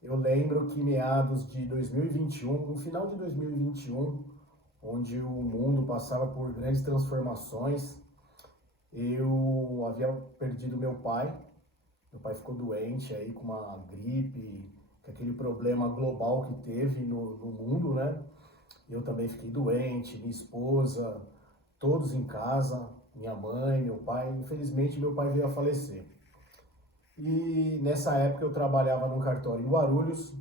Eu lembro que meados de 2021, no final de 2021, onde o mundo passava por grandes transformações, eu havia perdido meu pai. Meu pai ficou doente aí com uma gripe, com aquele problema global que teve no mundo, né? Eu também fiquei doente, minha esposa, todos em casa, minha mãe, meu pai. Infelizmente, meu pai veio a falecer. E nessa época eu trabalhava num cartório em Guarulhos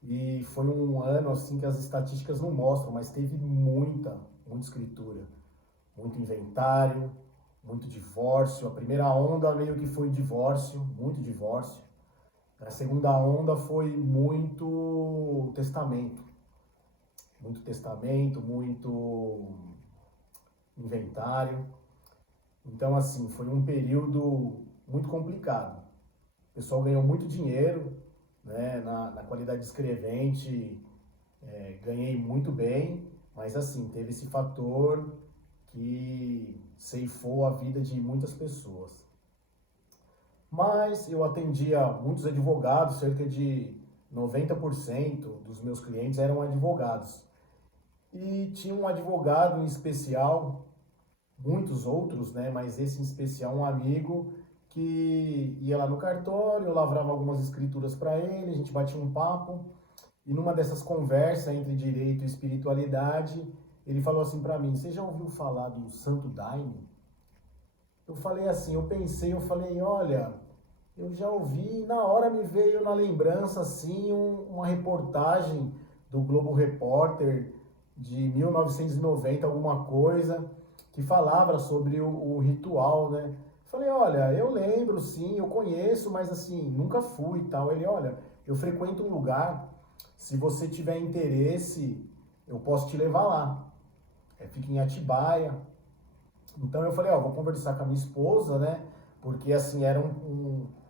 e foi um ano assim que as estatísticas não mostram, mas teve muita escritura, muito inventário, muito divórcio. A primeira onda meio que foi divórcio, muito divórcio. A segunda onda foi muito testamento, muito inventário. Então, assim, foi um período muito complicado. O pessoal ganhou muito dinheiro, né, na qualidade de escrevente, ganhei muito bem, mas assim, teve esse fator que ceifou a vida de muitas pessoas. Mas eu atendia muitos advogados, cerca de 90% dos meus clientes eram advogados. E tinha um advogado em especial, muitos outros, né? Mas esse em especial, um amigo que ia lá no cartório, eu lavrava algumas escrituras para ele, a gente batia um papo. E numa dessas conversas entre direito e espiritualidade, ele falou assim para mim: Você já ouviu falar do Santo Daime? Eu falei assim, eu falei: Olha, eu já ouvi, na hora me veio na lembrança assim uma reportagem do Globo Repórter de 1990, alguma coisa, que falava sobre o ritual, né? Falei: Olha, eu lembro, sim, eu conheço, mas assim, nunca fui e tal. Ele: Olha, eu frequento um lugar, se você tiver interesse, eu posso te levar lá. Fica em Atibaia. Então eu falei: Ó, vou conversar com a minha esposa, né? Porque assim,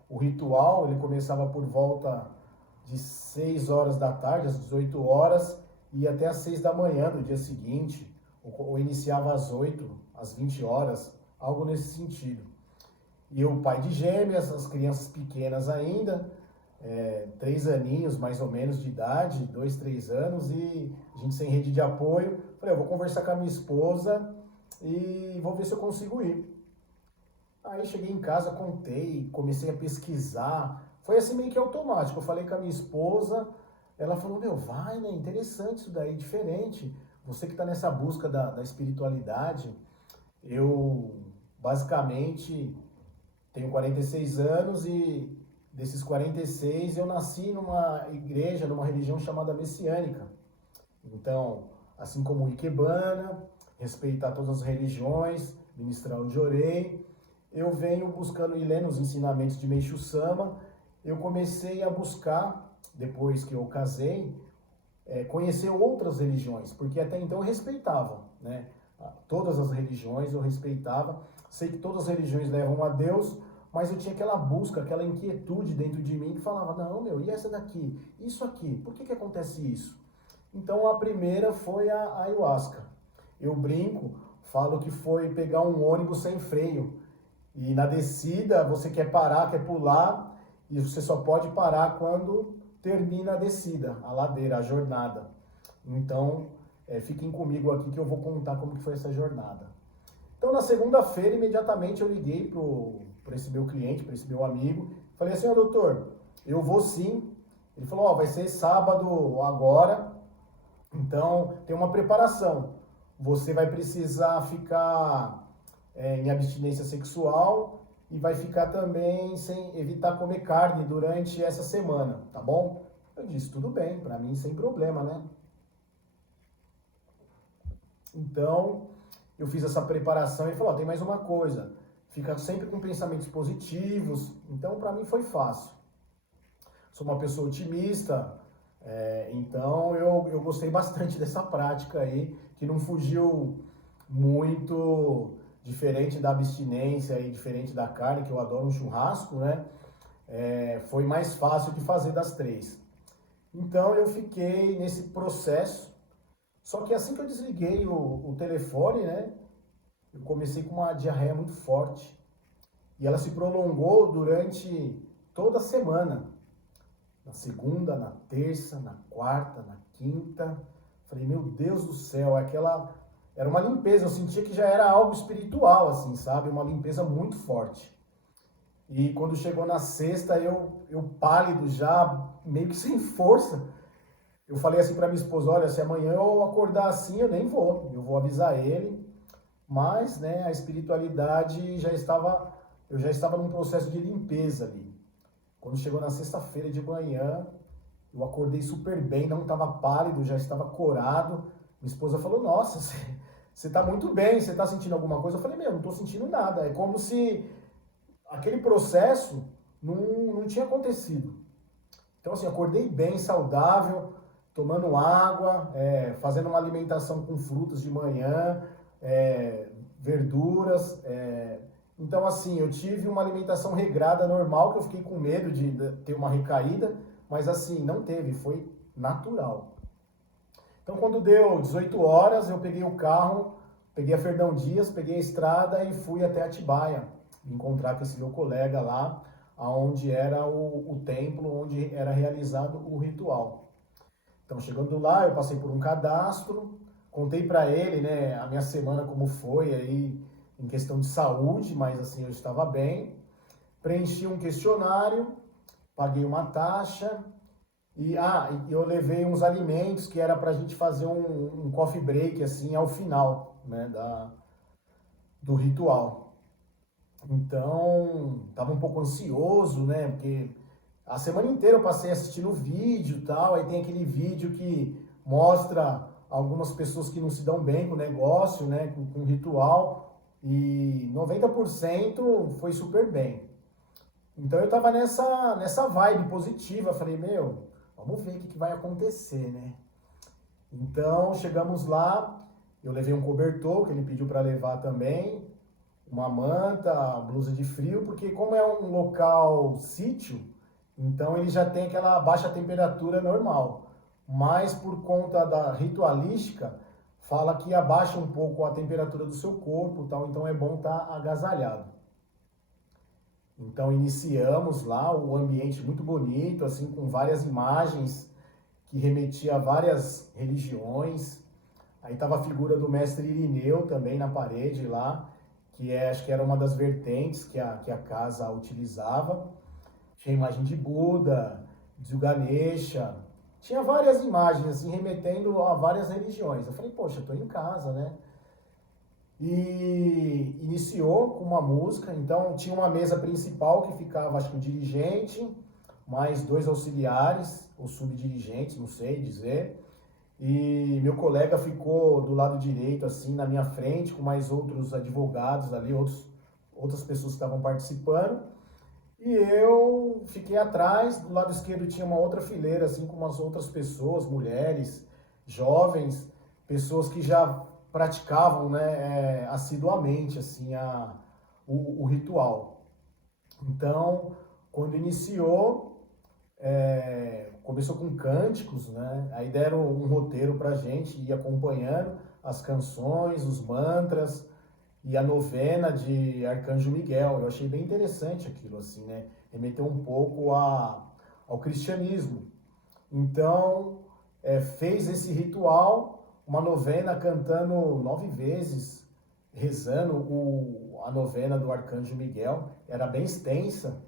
o ritual, ele começava por volta de 6 horas da tarde, às 18 horas, e até às 6 da manhã do dia seguinte, ou iniciava às 8, às 20 horas, algo nesse sentido. E eu, pai de gêmeas, as crianças pequenas ainda, 3 aninhos mais ou menos de idade, 2, 3 anos, e a gente sem rede de apoio. Falei: Eu vou conversar com a minha esposa e vou ver se eu consigo ir. Aí cheguei em casa, contei, comecei a pesquisar. Foi assim meio que automático. Eu falei com a minha esposa, ela falou: Meu, vai, né? Interessante isso daí, diferente. Você que está nessa busca da espiritualidade, eu basicamente tenho 46 anos e desses 46 eu nasci numa igreja, numa religião chamada messiânica. Então, assim como o Ikebana, respeitar todas as religiões, ministrar o Jorei, eu venho buscando e lendo os ensinamentos de Meishu Sama. Eu comecei a buscar, depois que eu casei, conhecer outras religiões, porque até então eu respeitava, né? Todas as religiões eu respeitava, sei que todas as religiões levam a Deus, mas eu tinha aquela busca, aquela inquietude dentro de mim que falava: Não, meu, e essa daqui? Isso aqui? Por que acontece isso? Então a primeira foi a ayahuasca. Eu brinco, falo que foi pegar um ônibus sem freio. E na descida você quer parar, quer pular, e você só pode parar quando termina a descida, a ladeira, a jornada. Então, fiquem comigo aqui que eu vou contar como que foi essa jornada. Então, na segunda-feira, imediatamente eu liguei para esse meu cliente, para esse meu amigo, falei assim: Ó, doutor, eu vou sim. Ele falou: Ó, vai ser sábado agora, então tem uma preparação. Você vai precisar ficar em abstinência sexual e vai ficar também sem evitar comer carne durante essa semana, tá bom? Eu disse: tudo bem, para mim sem problema, né? Então, eu fiz essa preparação e ele falou: Tem mais uma coisa, fica sempre com pensamentos positivos. Então, para mim foi fácil. Sou uma pessoa otimista, então eu gostei bastante dessa prática aí, que não fugiu muito, diferente da abstinência e diferente da carne, que eu adoro um churrasco, né? Foi mais fácil de fazer das três. Então eu fiquei nesse processo, só que assim que eu desliguei o telefone, né? Eu comecei com uma diarreia muito forte e ela se prolongou durante toda a semana. na segunda, na terça, na quarta, na quinta. Falei, meu Deus do céu, era uma limpeza, eu sentia que já era algo espiritual, assim, sabe? Uma limpeza muito forte. E quando chegou na sexta, eu pálido já, meio que sem força. Eu falei assim para minha esposa, olha, se amanhã eu acordar assim, eu nem vou. Eu vou avisar ele. Mas, né, a espiritualidade eu já estava num processo de limpeza ali. Quando chegou na sexta-feira de manhã, eu acordei super bem, não estava pálido, já estava corado. Minha esposa falou, nossa, você está muito bem, você está sentindo alguma coisa? Eu falei, meu, não estou sentindo nada. É como se aquele processo não tinha acontecido. Então, assim, acordei bem, saudável, tomando água, fazendo uma alimentação com frutas de manhã, verduras. Então, assim, eu tive uma alimentação regrada, normal, que eu fiquei com medo de ter uma recaída, mas, assim, não teve, foi natural. Então, quando deu 18 horas, eu peguei o carro, peguei a Fernão Dias, peguei a estrada e fui até Atibaia, encontrar com esse meu colega lá, onde era o templo, onde era realizado o ritual. Então, chegando lá, eu passei por um cadastro, contei para ele, né, a minha semana como foi aí em questão de saúde, mas assim, eu estava bem. Preenchi um questionário, paguei uma taxa e eu levei uns alimentos que era para a gente fazer um coffee break assim ao final, né, do ritual. Então, estava um pouco ansioso, né, porque a semana inteira eu passei assistindo vídeo e tal, aí tem aquele vídeo que mostra algumas pessoas que não se dão bem com o negócio, né, com o ritual, e 90% foi super bem. Então eu tava nessa vibe positiva, falei, meu, vamos ver o que vai acontecer, né? Então chegamos lá, eu levei um cobertor que ele pediu para levar também, uma manta, blusa de frio, porque como é um local sítio, então ele já tem aquela baixa temperatura normal. Mas por conta da ritualística, fala que abaixa um pouco a temperatura do seu corpo, tal, então é bom estar agasalhado. Então iniciamos lá, o ambiente muito bonito, assim, com várias imagens que remetia a várias religiões. Aí estava a figura do mestre Irineu também na parede lá, acho que era uma das vertentes que a casa utilizava. Tinha imagem de Buda, de Ganesha, tinha várias imagens assim remetendo a várias religiões. Eu falei, poxa, estou em casa, né? E iniciou com uma música, então tinha uma mesa principal que ficava, acho que o dirigente, mais dois auxiliares, ou subdirigentes, não sei dizer. E meu colega ficou do lado direito, assim, na minha frente, com mais outros advogados ali, outras pessoas que estavam participando. E eu fiquei atrás, do lado esquerdo tinha uma outra fileira, assim, com umas outras pessoas, mulheres, jovens, pessoas que já praticavam, né, assiduamente, assim, o ritual. Então, quando iniciou, começou com cânticos, né? Aí deram um roteiro pra gente ir acompanhando as canções, os mantras e a novena de Arcanjo Miguel. Eu achei bem interessante aquilo, assim, né? Remeteu um pouco ao cristianismo. Então, fez esse ritual, uma novena cantando 9 vezes, rezando a novena do Arcanjo Miguel. Era bem extensa.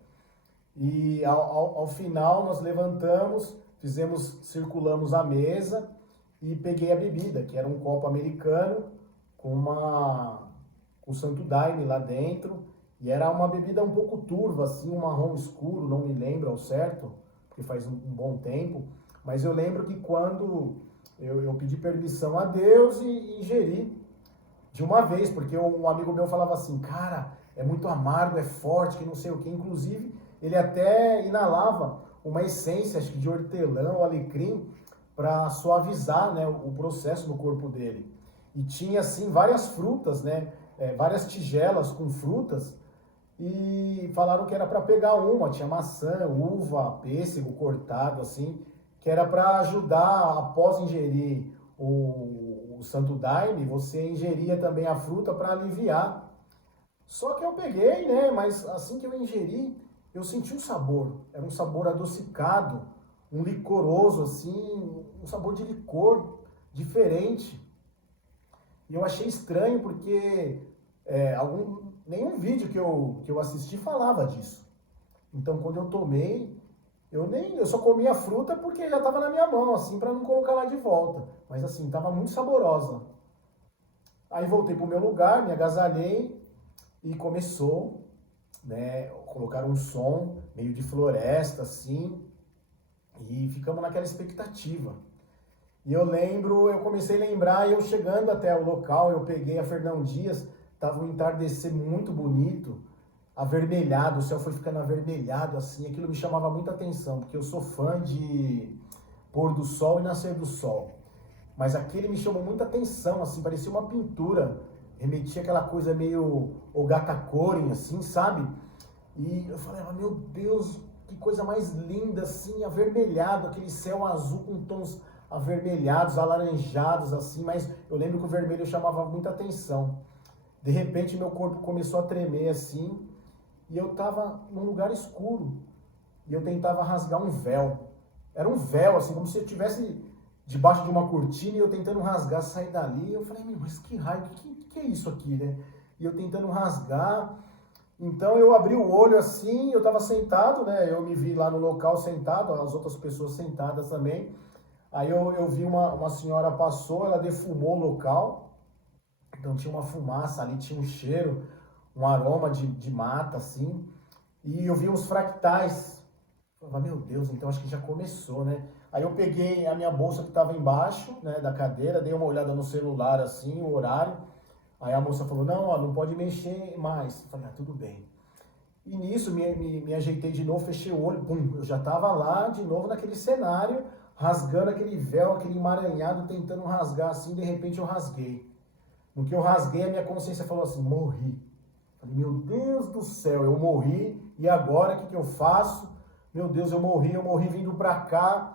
E ao final nós levantamos, circulamos a mesa e peguei a bebida, que era um copo americano com Santo Daime lá dentro. E era uma bebida um pouco turva, assim, um marrom escuro, não me lembro ao certo, porque faz um bom tempo. Mas eu lembro que quando eu pedi permissão a Deus e ingeri de uma vez, porque um amigo meu falava assim, cara, é muito amargo, é forte, que não sei o que. Inclusive, ele até inalava uma essência, acho que de hortelã ou alecrim, para suavizar, né, o processo no corpo dele. E tinha, assim, várias frutas, né, várias tigelas com frutas, e falaram que era para pegar uma, tinha maçã, uva, pêssego cortado, assim, que era para ajudar, após ingerir o Santo Daime, você ingeria também a fruta para aliviar. Só que eu peguei, né, mas assim que eu ingeri, eu senti um sabor, era um sabor adocicado, um licoroso, assim, um sabor de licor diferente. E eu achei estranho porque nenhum vídeo que eu assisti falava disso. Então, quando eu tomei, eu só comi a fruta porque já estava na minha mão, assim, para não colocar lá de volta. Mas assim, estava muito saborosa. Aí voltei pro meu lugar, me agasalhei e começou, né, colocar um som meio de floresta, assim, e ficamos naquela expectativa. E eu comecei a lembrar, eu chegando até o local, eu peguei a Fernão Dias, tava um entardecer muito bonito, avermelhado, o céu foi ficando avermelhado, assim, aquilo me chamava muita atenção, porque eu sou fã de pôr do sol e nascer do sol. Mas aquele me chamou muita atenção, assim, parecia uma pintura, remetia aquela coisa meio Ogata-Koren, assim, sabe? E eu falei, meu Deus, que coisa mais linda, assim, avermelhado, aquele céu azul com tons avermelhados, alaranjados, assim, mas eu lembro que o vermelho chamava muita atenção. De repente, meu corpo começou a tremer, assim, e eu estava num lugar escuro, e eu tentava rasgar um véu. Era um véu, assim, como se eu estivesse debaixo de uma cortina e eu tentando rasgar, sair dali. Eu falei, mas que raio, que é isso aqui, né? E eu tentando rasgar. Então eu abri o olho assim, eu estava sentado, né? Eu me vi lá no local sentado, as outras pessoas sentadas também. Aí eu vi uma senhora passou, ela defumou o local. Então tinha uma fumaça ali, tinha um cheiro, um aroma de mata, assim. E eu vi uns fractais. Eu falei, meu Deus, então acho que já começou, né? Aí eu peguei a minha bolsa que estava embaixo, né, da cadeira, dei uma olhada no celular, assim, o horário. Aí a moça falou, não, ó, não pode mexer mais. Eu falei, tudo bem. E nisso me ajeitei de novo, fechei o olho, pum, eu já estava lá de novo naquele cenário, rasgando aquele véu, aquele emaranhado, tentando rasgar assim, de repente eu rasguei. No que eu rasguei, a minha consciência falou assim, morri. Falei, meu Deus do céu, eu morri, e agora o que eu faço? Meu Deus, eu morri vindo pra cá.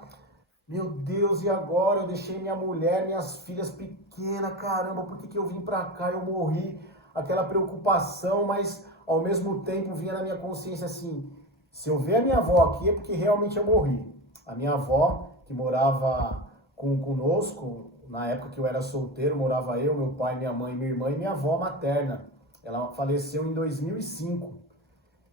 Meu Deus, e agora? Eu deixei minha mulher, minhas filhas pequenas, caramba, por que eu vim pra cá? Eu morri. Aquela preocupação, mas ao mesmo tempo vinha na minha consciência assim, se eu ver a minha avó aqui é porque realmente eu morri. A minha avó, que morava conosco, na época que eu era solteiro, morava eu, meu pai, minha mãe, minha irmã e minha avó materna. Ela faleceu em 2005.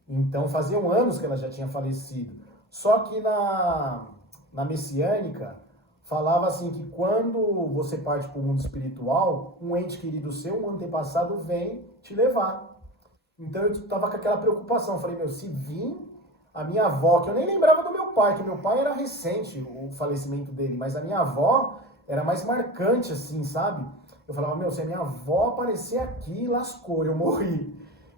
Então faziam anos que ela já tinha falecido. Só que na messiânica falava assim que quando você parte para o mundo espiritual, um ente querido seu, um antepassado, vem te levar. Então eu estava com aquela preocupação. Falei, meu, se vir a minha avó, que eu nem lembrava do meu pai, que meu pai era recente o falecimento dele, mas a minha avó era mais marcante, assim, sabe? Eu falava, meu, se a minha avó aparecer aqui, lascou, eu morri.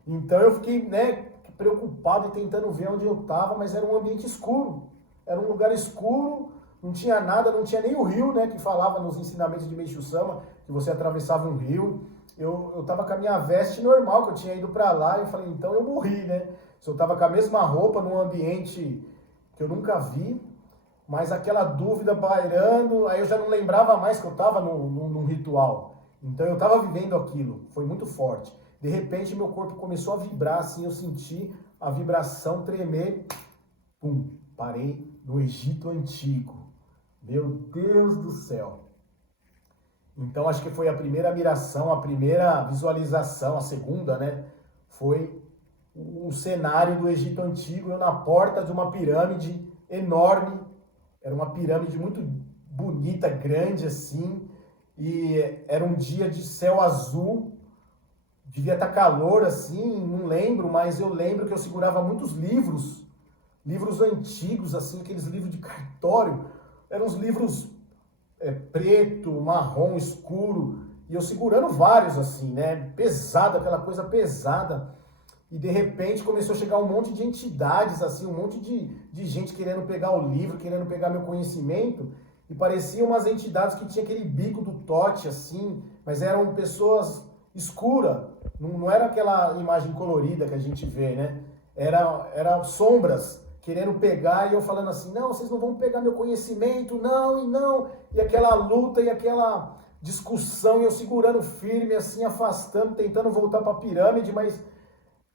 Então eu fiquei, né, preocupado e tentando ver onde eu estava, mas era um ambiente escuro. Era um lugar escuro, não tinha nada, não tinha nem o rio, né, que falava nos ensinamentos de Meishu Sama, que você atravessava um rio. Eu tava com a minha veste normal, que eu tinha ido para lá, e eu falei, então eu morri, né? Se eu tava com a mesma roupa, num ambiente que eu nunca vi, mas aquela dúvida pairando, aí eu já não lembrava mais que eu tava num ritual. Então eu tava vivendo aquilo, foi muito forte. De repente meu corpo começou a vibrar, assim, eu senti a vibração tremer, pum, parei no Egito Antigo. Meu Deus do céu! Então acho que foi a primeira miração, a primeira visualização, a segunda, né? Foi um cenário do Egito Antigo, eu na porta de uma pirâmide enorme. Era uma pirâmide muito bonita, grande assim. E era um dia de céu azul. Devia estar calor assim, não lembro, mas eu lembro que eu segurava muitos livros. Livros antigos, assim, aqueles livros de cartório. Eram uns livros preto, marrom, escuro, e eu segurando vários assim, né? Pesado, aquela coisa pesada. E de repente começou a chegar um monte de entidades, assim, um monte de gente querendo pegar o livro, querendo pegar meu conhecimento. E pareciam umas entidades que tinham aquele bico do Tote, assim, mas eram pessoas escuras. Não era aquela imagem colorida que a gente vê, né? Era sombras querendo pegar, e eu falando assim, não, vocês não vão pegar meu conhecimento, não, e não. E aquela luta e aquela discussão, e eu segurando firme, assim, afastando, tentando voltar para a pirâmide, mas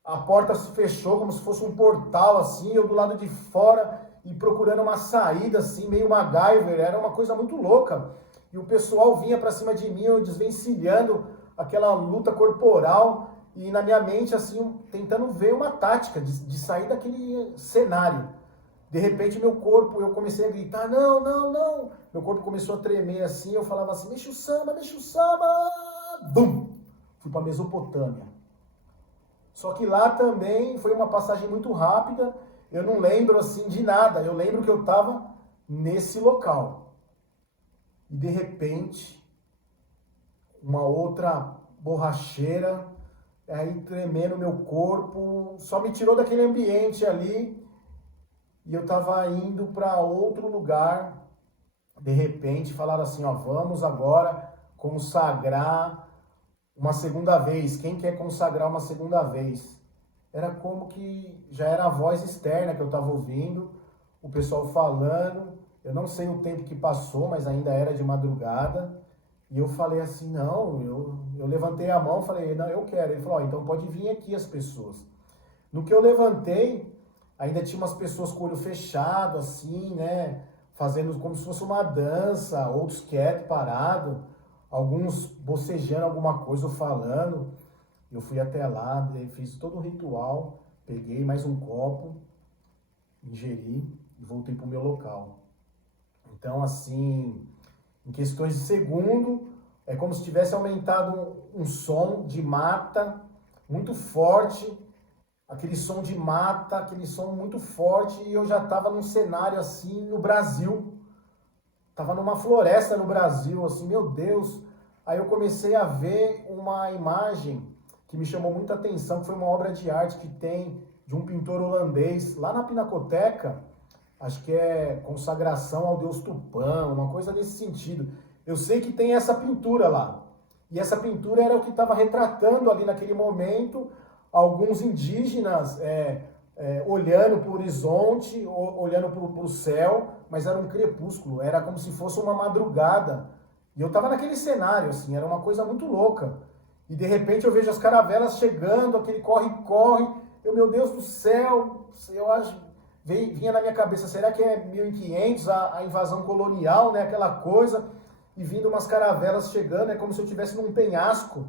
a porta se fechou como se fosse um portal, assim, eu do lado de fora, e procurando uma saída assim, meio MacGyver, era uma coisa muito louca. E o pessoal vinha para cima de mim, eu desvencilhando aquela luta corporal e na minha mente assim, tentando ver uma tática de sair daquele cenário. De repente meu corpo, eu comecei a gritar, não, não, não. Meu corpo começou a tremer assim, eu falava assim, mexe o samba, mexe o samba. Bum! Fui para Mesopotâmia. Só que lá também foi uma passagem muito rápida, eu não lembro assim de nada, eu lembro que eu estava nesse local. E de repente, uma outra borracheira, aí tremendo meu corpo, só me tirou daquele ambiente ali e eu estava indo para outro lugar. De repente falaram assim, ó, vamos agora consagrar uma segunda vez. Quem quer consagrar uma segunda vez? Era como que já era a voz externa que eu estava ouvindo, o pessoal falando. Eu não sei o tempo que passou, mas ainda era de madrugada. E eu falei assim, não, eu levantei a mão, falei, não, eu quero. Ele falou, ó, então pode vir aqui as pessoas. No que eu levantei, ainda tinha umas pessoas com o olho fechado, assim, né? Fazendo como se fosse uma dança, outros quietos, parados, alguns bocejando alguma coisa ou falando. Eu fui até lá, fiz todo o ritual, peguei mais um copo, ingeri e voltei para o meu local. Então, assim, em questões de segundo, é como se tivesse aumentado um som de mata muito forte, aquele som de mata, aquele som muito forte, e eu já estava num cenário assim no Brasil. Estava numa floresta no Brasil, assim, meu Deus. Aí eu comecei a ver uma imagem que me chamou muita atenção, que foi uma obra de arte que tem de um pintor holandês lá na Pinacoteca, acho que é Consagração ao Deus Tupã, uma coisa nesse sentido. Eu sei que tem essa pintura lá. E essa pintura era o que estava retratando ali naquele momento alguns indígenas olhando para o horizonte, olhando para o céu, mas era um crepúsculo, era como se fosse uma madrugada. E eu estava naquele cenário, assim, era uma coisa muito louca. E de repente eu vejo as caravelas chegando, aquele corre-corre, meu Deus do céu, eu acho, vinha na minha cabeça, será que é 1500 a invasão colonial, né, aquela coisa, e vindo umas caravelas chegando, é como se eu estivesse num penhasco,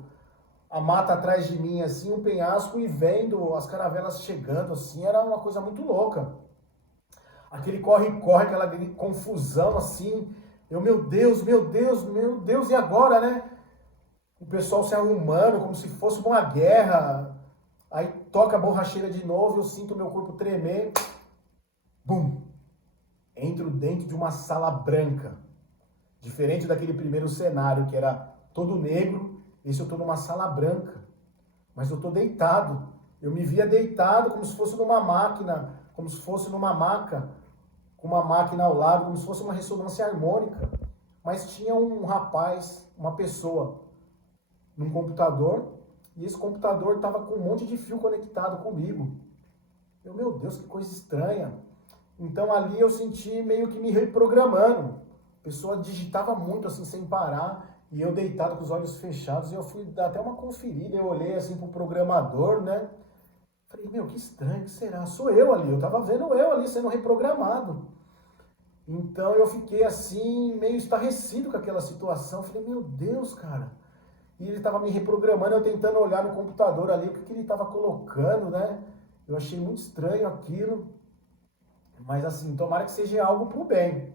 a mata atrás de mim, assim, um penhasco, e vendo as caravelas chegando, assim, era uma coisa muito louca. Aquele corre-corre, aquela confusão, assim, meu Deus, meu Deus, meu Deus, e agora, né? O pessoal se arrumando como se fosse uma guerra. Aí toca a borracheira de novo, eu sinto meu corpo tremer. Bum! Entro dentro de uma sala branca. Diferente daquele primeiro cenário que era todo negro, esse eu estou numa sala branca. Mas eu estou deitado. Eu me via deitado como se fosse numa máquina, como se fosse numa maca, com uma máquina ao lado, como se fosse uma ressonância harmônica. Mas tinha um rapaz, uma pessoa, num computador, e esse computador estava com um monte de fio conectado comigo. Meu Deus, que coisa estranha. Então ali eu senti meio que me reprogramando. A pessoa digitava muito assim, sem parar, e eu deitado com os olhos fechados, e eu fui dar até uma conferida, eu olhei assim pro programador, né? Falei, que estranho, que será? Sou eu ali, eu tava vendo eu ali sendo reprogramado. Então eu fiquei assim, meio estarrecido com aquela situação. Falei, meu Deus, cara. E ele estava me reprogramando, eu tentando olhar no computador ali, o que ele estava colocando, né? Eu achei muito estranho aquilo. Mas assim, tomara que seja algo pro bem.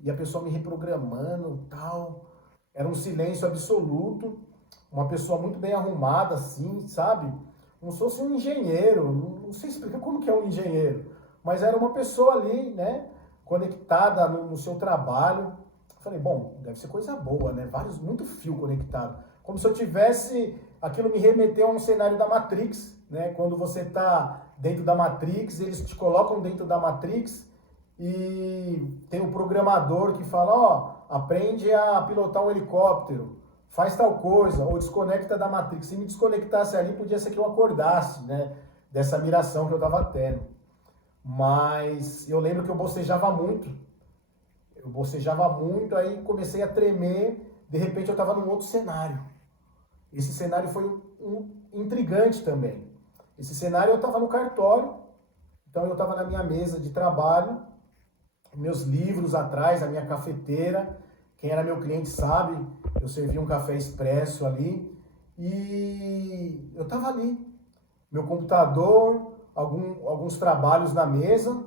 E a pessoa me reprogramando, tal. Era um silêncio absoluto. Uma pessoa muito bem arrumada, assim, sabe? Como se fosse um engenheiro. Não sei explicar como que é um engenheiro. Mas era uma pessoa ali, né? Conectada no seu trabalho. Falei, bom, deve ser coisa boa, né? Muito fio conectado. Como se eu tivesse... Aquilo me remeteu a um cenário da Matrix, né? Quando você está dentro da Matrix, eles te colocam dentro da Matrix e tem um programador que fala, ó, aprende a pilotar um helicóptero, faz tal coisa, ou desconecta da Matrix. Se me desconectasse ali, podia ser que eu acordasse, né? Dessa miração que eu estava tendo. Mas eu lembro que eu bocejava muito. Aí comecei a tremer, de repente eu estava num outro cenário. Esse cenário foi intrigante também. Esse cenário eu estava no cartório, então eu estava na minha mesa de trabalho, meus livros atrás, a minha cafeteira. Quem era meu cliente sabe, eu servia um café expresso ali e eu estava ali. Meu computador, alguns trabalhos na mesa.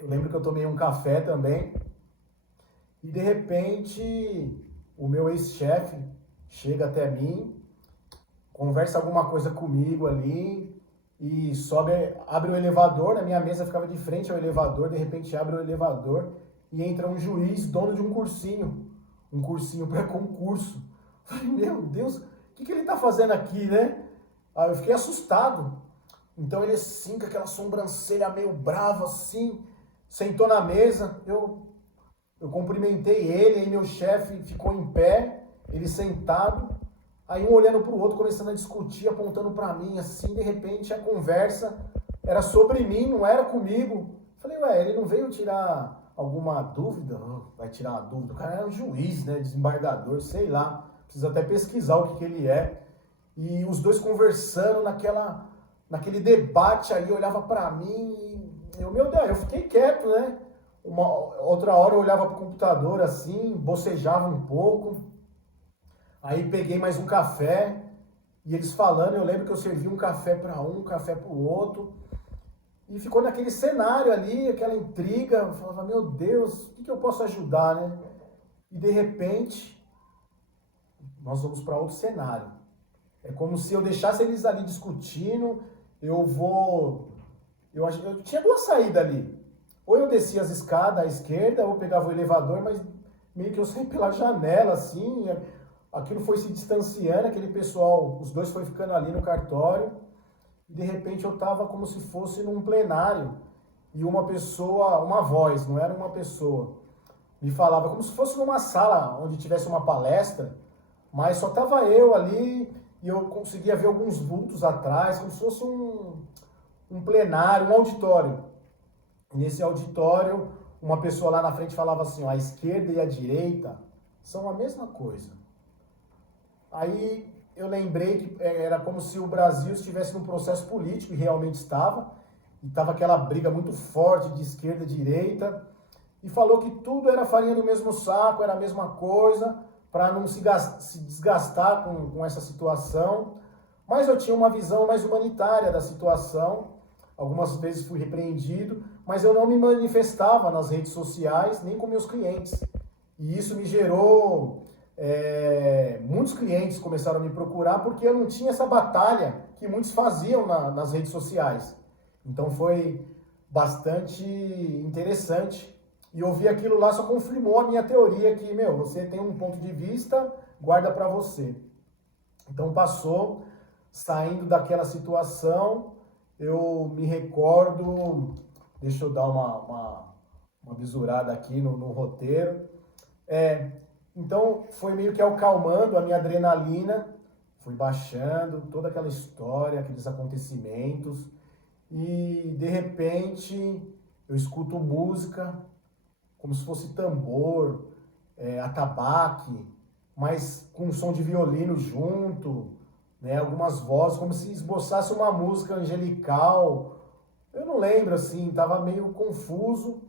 Eu lembro que eu tomei um café também e de repente o meu ex-chefe chega até mim, conversa alguma coisa comigo ali e sobe, abre o elevador. Na minha mesa ficava de frente ao elevador, de repente abre o elevador e entra um juiz, dono de um cursinho para concurso. Eu falei, meu Deus, o que ele está fazendo aqui, né? Aí eu fiquei assustado. Então ele assim, com aquela sobrancelha meio brava assim, sentou na mesa, eu cumprimentei ele, aí meu chefe ficou em pé, ele sentado, aí um olhando para o outro, começando a discutir, apontando para mim, assim, de repente a conversa era sobre mim, não era comigo. Falei, ué, ele não veio tirar alguma dúvida? Vai tirar uma dúvida? O cara era um juiz, né, desembargador, sei lá, precisa até pesquisar o que ele é. E os dois conversando naquele debate aí, olhava para mim e meu Deus, eu fiquei quieto, né? Outra hora eu olhava pro computador assim, bocejava um pouco. Aí peguei mais um café e eles falando, eu lembro que eu servi um café para um café para o outro. E ficou naquele cenário ali, aquela intriga. Eu falava, meu Deus, o que eu posso ajudar, né? E de repente, nós vamos para outro cenário. É como se eu deixasse eles ali discutindo, eu tinha duas saídas ali. Ou eu descia as escadas à esquerda, ou pegava o elevador, mas meio que eu saí pela janela, assim. Aquilo foi se distanciando, aquele pessoal, os dois foi ficando ali no cartório. E de repente eu estava como se fosse num plenário. E uma pessoa, uma voz, não era uma pessoa, me falava como se fosse numa sala onde tivesse uma palestra, mas só estava eu ali e eu conseguia ver alguns vultos atrás, como se fosse um plenário, um auditório. Nesse auditório, uma pessoa lá na frente falava assim, ó, a esquerda e a direita são a mesma coisa. Aí eu lembrei que era como se o Brasil estivesse num processo político, e realmente estava, e estava aquela briga muito forte de esquerda e direita, e falou que tudo era farinha do mesmo saco, era a mesma coisa, para não se desgastar com essa situação. Mas eu tinha uma visão mais humanitária da situação. Algumas vezes fui repreendido, mas eu não me manifestava nas redes sociais, nem com meus clientes. E isso me gerou... muitos clientes começaram a me procurar porque eu não tinha essa batalha que muitos faziam nas redes sociais. Então foi bastante interessante. E ouvir aquilo lá só confirmou a minha teoria que, você tem um ponto de vista, guarda para você. Então passou, saindo daquela situação, eu me recordo, deixa eu dar uma bisurada aqui no roteiro. Então foi meio que acalmando a minha adrenalina, fui baixando toda aquela história, aqueles acontecimentos, e de repente eu escuto música, como se fosse tambor, atabaque, mas com um som de violino junto, né, algumas vozes, como se esboçasse uma música angelical. Eu não lembro assim, estava meio confuso,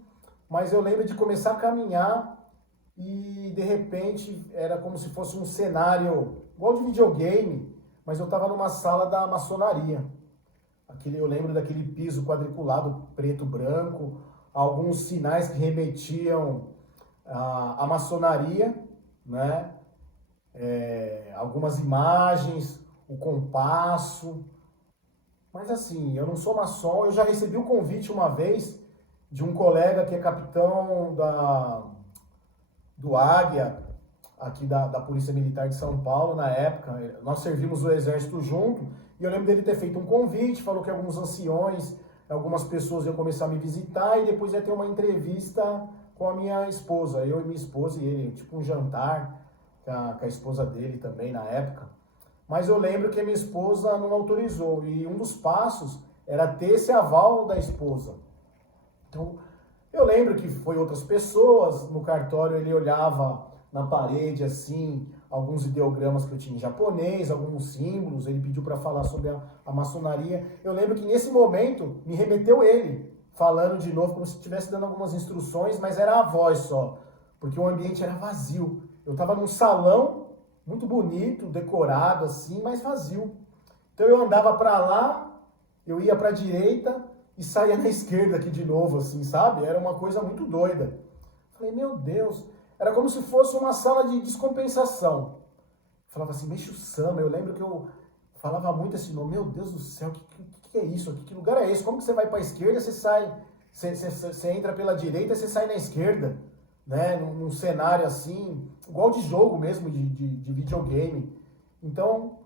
mas eu lembro de começar a caminhar e de repente era como se fosse um cenário igual de videogame, mas eu estava numa sala da maçonaria. Eu lembro daquele piso quadriculado preto-branco, alguns sinais que remetiam à maçonaria, né? Algumas imagens, o compasso. Mas assim, eu não sou maçom, eu já recebi um convite uma vez de um colega que é capitão do Águia, aqui da Polícia Militar de São Paulo, na época. Nós servimos o Exército junto, e eu lembro dele ter feito um convite, falou que alguns anciões, algumas pessoas iam começar a me visitar, e depois ia ter uma entrevista com a minha esposa, eu e minha esposa e ele, tipo um jantar com a esposa dele também na época. Mas eu lembro que a minha esposa não autorizou, e um dos passos era ter esse aval da esposa. Então, eu lembro que foi outras pessoas, no cartório ele olhava na parede assim, alguns ideogramas que eu tinha em japonês, alguns símbolos, ele pediu para falar sobre a maçonaria. Eu lembro que nesse momento me remeteu ele, falando de novo, como se estivesse dando algumas instruções, mas era a voz só, porque o ambiente era vazio. Eu estava num salão muito bonito, decorado assim, mas vazio. Então eu andava para lá, eu ia para a direita e saía na esquerda aqui de novo, assim, sabe? Era uma coisa muito doida. Falei, meu Deus, era como se fosse uma sala de descompensação. Falava assim, Meixo Sama, eu lembro que eu falava muito esse nome, meu Deus do céu, que é isso aqui? Que lugar é esse? Como que você vai para a esquerda, você sai, você entra pela direita, você sai na esquerda, né? Num cenário assim, igual de jogo mesmo, de videogame. Então,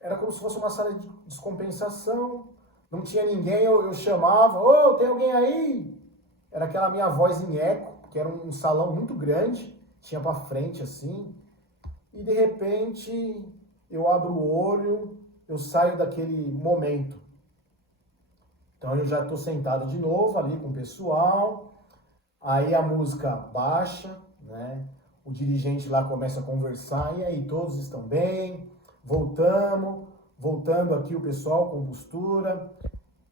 era como se fosse uma sala de descompensação, não tinha ninguém, eu chamava, ô, tem alguém aí? Era aquela minha voz em eco, que era um salão muito grande, tinha para frente assim, e de repente eu abro o olho, eu saio daquele momento. Então eu já estou sentado de novo ali com o pessoal, aí a música baixa, né? O dirigente lá começa a conversar, e aí, todos estão bem? Voltando aqui o pessoal com postura,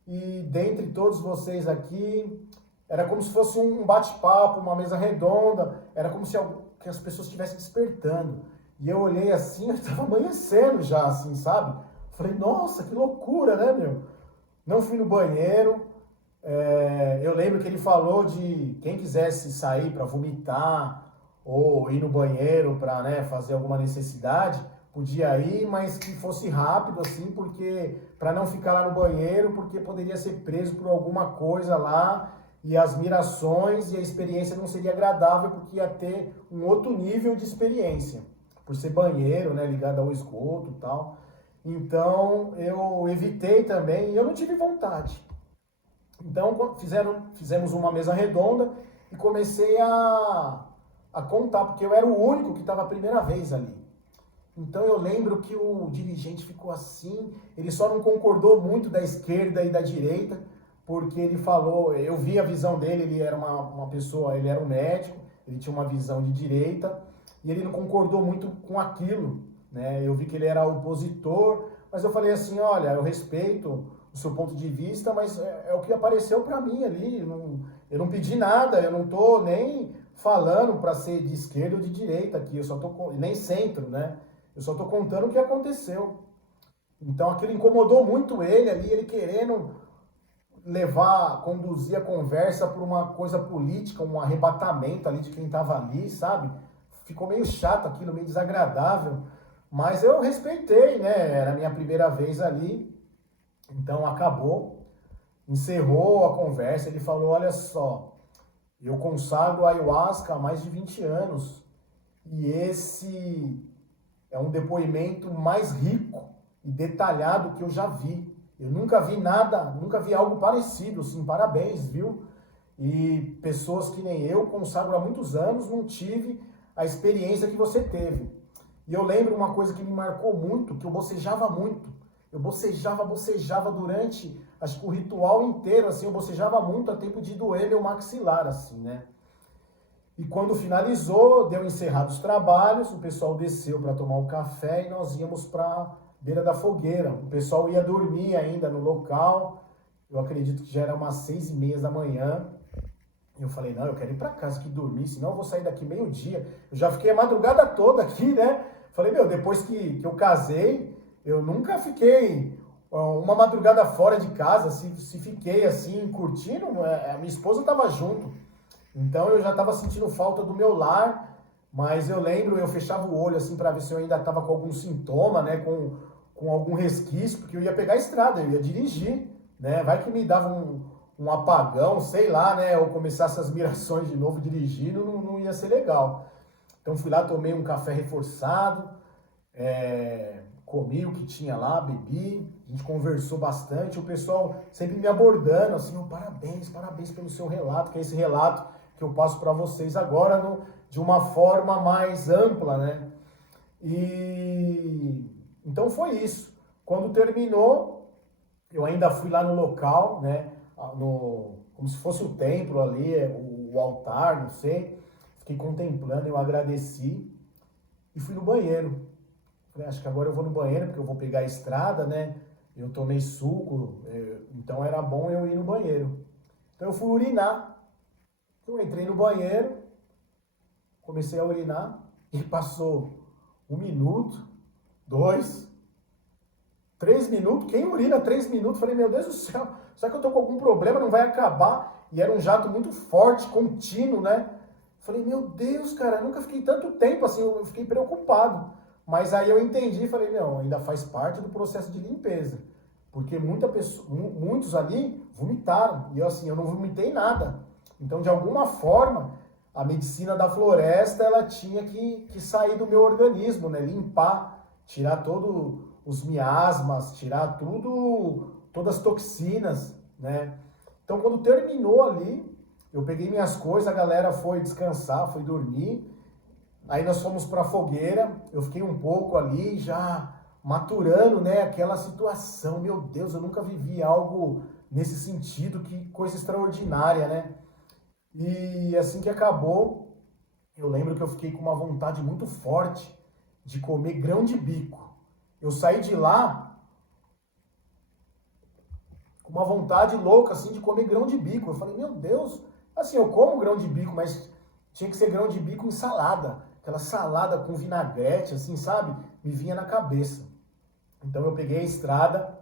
e dentre todos vocês aqui, era como se fosse um bate-papo, uma mesa redonda, era como se que as pessoas estivessem despertando. E eu olhei assim, eu estava amanhecendo já, assim, sabe? Falei, nossa, que loucura, né, meu? Não fui no banheiro. Eu lembro que ele falou de quem quisesse sair para vomitar ou ir no banheiro para, né, fazer alguma necessidade, podia ir, mas que fosse rápido, assim, porque para não ficar lá no banheiro, porque poderia ser preso por alguma coisa lá e as mirações e a experiência não seria agradável, porque ia ter um outro nível de experiência, por ser banheiro, né, ligado ao esgoto e tal. Então eu evitei também e eu não tive vontade. Então fizemos uma mesa redonda e comecei a contar, porque eu era o único que estava a primeira vez ali. Então eu lembro que o dirigente ficou assim, ele só não concordou muito da esquerda e da direita, porque ele falou, eu vi a visão dele, ele era uma pessoa, ele era um médico, ele tinha uma visão de direita, e ele não concordou muito com aquilo, né? Eu vi que ele era opositor, mas eu falei assim, olha, eu respeito o seu ponto de vista, mas é o que apareceu para mim ali, eu não pedi nada, eu não tô nem falando para ser de esquerda ou de direita aqui, eu só tô, nem centro, né? Eu só tô contando o que aconteceu. Então aquilo incomodou muito ele ali, ele querendo conduzir a conversa por uma coisa política, um arrebatamento ali de quem estava ali, sabe? Ficou meio chato aquilo, meio desagradável, mas eu respeitei, né? Era a minha primeira vez ali, então acabou, encerrou a conversa, ele falou, olha só, eu consagro a ayahuasca há mais de 20 anos, e esse é um depoimento mais rico e detalhado que eu já vi. Eu nunca vi nada, nunca vi algo parecido, assim, parabéns, viu? E pessoas que nem eu, consagro há muitos anos, não tive a experiência que você teve. E eu lembro uma coisa que me marcou muito, que eu bocejava muito. Eu bocejava durante, acho que o ritual inteiro, assim, eu bocejava muito a tempo de doer meu maxilar, assim, né? E quando finalizou, deu encerrado os trabalhos, o pessoal desceu para tomar um café e nós íamos para beira da fogueira. O pessoal ia dormir ainda no local. Eu acredito que já era umas 6:30 da manhã. Eu falei, não, eu quero ir para casa que dormir, senão eu vou sair daqui meio-dia. Eu já fiquei a madrugada toda aqui, né? Falei, meu, depois que eu casei, eu nunca fiquei uma madrugada fora de casa. Se fiquei assim, curtindo, a minha esposa estava junto. Então eu já estava sentindo falta do meu lar, mas eu lembro, eu fechava o olho assim para ver se eu ainda estava com algum sintoma, né, com algum resquício, porque eu ia pegar a estrada, eu ia dirigir, né, vai que me dava um apagão, sei lá, né, ou começasse as mirações de novo dirigindo, não ia ser legal. Então fui lá, tomei um café reforçado, comi o que tinha lá, bebi, a gente conversou bastante, o pessoal sempre me abordando, assim, oh, parabéns pelo seu relato, que é esse relato que eu passo para vocês agora de uma forma mais ampla, né? E então foi isso. Quando terminou, eu ainda fui lá no local, né? Como se fosse o templo ali, o altar, não sei. Fiquei contemplando, eu agradeci e fui no banheiro. Falei, acho que agora eu vou no banheiro, porque eu vou pegar a estrada, né? Eu tomei suco, então era bom eu ir no banheiro. Então eu fui urinar. Eu entrei no banheiro, comecei a urinar e passou 1 minuto, 2, 3 minutos. Quem urina 3 minutos? Falei, meu Deus do céu, será que eu tô com algum problema? Não vai acabar? E era um jato muito forte, contínuo, né? Falei, meu Deus, cara, eu nunca fiquei tanto tempo assim, eu fiquei preocupado. Mas aí eu entendi e falei, não, ainda faz parte do processo de limpeza. Porque muitos ali vomitaram. E eu, assim, eu não vomitei nada. Então, de alguma forma, a medicina da floresta, ela tinha que sair do meu organismo, né? Limpar, tirar todos os miasmas, tirar todas as toxinas, né? Então, quando terminou ali, eu peguei minhas coisas, a galera foi descansar, foi dormir. Aí nós fomos para a fogueira, eu fiquei um pouco ali já maturando, né, aquela situação. Meu Deus, eu nunca vivi algo nesse sentido, que coisa extraordinária, né? E assim que acabou, eu lembro que eu fiquei com uma vontade muito forte de comer grão de bico. Eu saí de lá com uma vontade louca, assim, de comer grão de bico. Eu falei, meu Deus, assim, eu como grão de bico, mas tinha que ser grão de bico em salada. Aquela salada com vinagrete, assim, sabe? Me vinha na cabeça. Então eu peguei a estrada,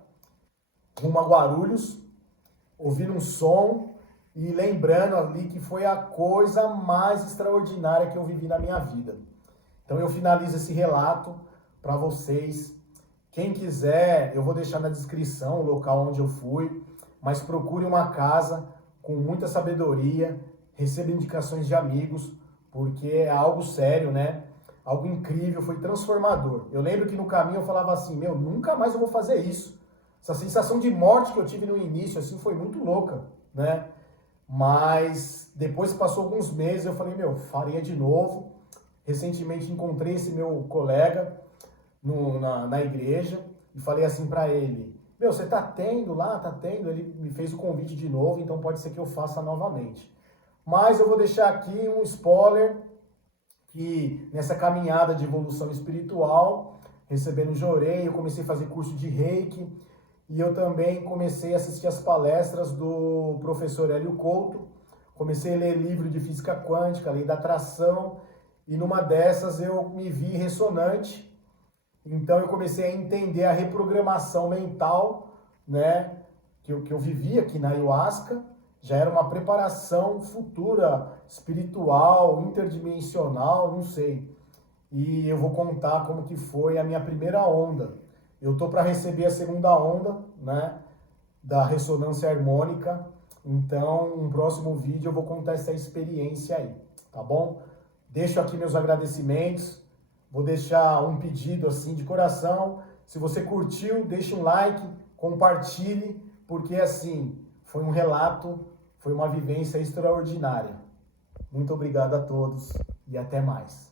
rumo a Guarulhos, ouvindo um som e lembrando ali que foi a coisa mais extraordinária que eu vivi na minha vida. Então eu finalizo esse relato para vocês. Quem quiser, eu vou deixar na descrição o local onde eu fui, mas procure uma casa com muita sabedoria, receba indicações de amigos, porque é algo sério, né? Algo incrível, foi transformador. Eu lembro que no caminho eu falava assim, meu, nunca mais eu vou fazer isso. Essa sensação de morte que eu tive no início, assim, foi muito louca, né? Mas depois que passou alguns meses, eu falei, meu, faria de novo. Recentemente encontrei esse meu colega na igreja e falei assim para ele, meu, você tá tendo lá? Tá tendo? Ele me fez o convite de novo, então pode ser que eu faça novamente. Mas eu vou deixar aqui um spoiler, que nessa caminhada de evolução espiritual, recebendo Jorei, eu comecei a fazer curso de Reiki, e eu também comecei a assistir as palestras do professor Hélio Couto, comecei a ler livro de física quântica, lei da atração, e numa dessas eu me vi ressonante. Então eu comecei a entender a reprogramação mental, né, que eu vivi aqui na Ayahuasca. Já era uma preparação futura, espiritual, interdimensional, não sei. E eu vou contar como que foi a minha primeira onda. Eu tô para receber a segunda onda, né, da ressonância harmônica. Então, no próximo vídeo eu vou contar essa experiência aí, tá bom? Deixo aqui meus agradecimentos. Vou deixar um pedido assim de coração. Se você curtiu, deixe um like, compartilhe, porque assim, foi um relato, foi uma vivência extraordinária. Muito obrigado a todos e até mais.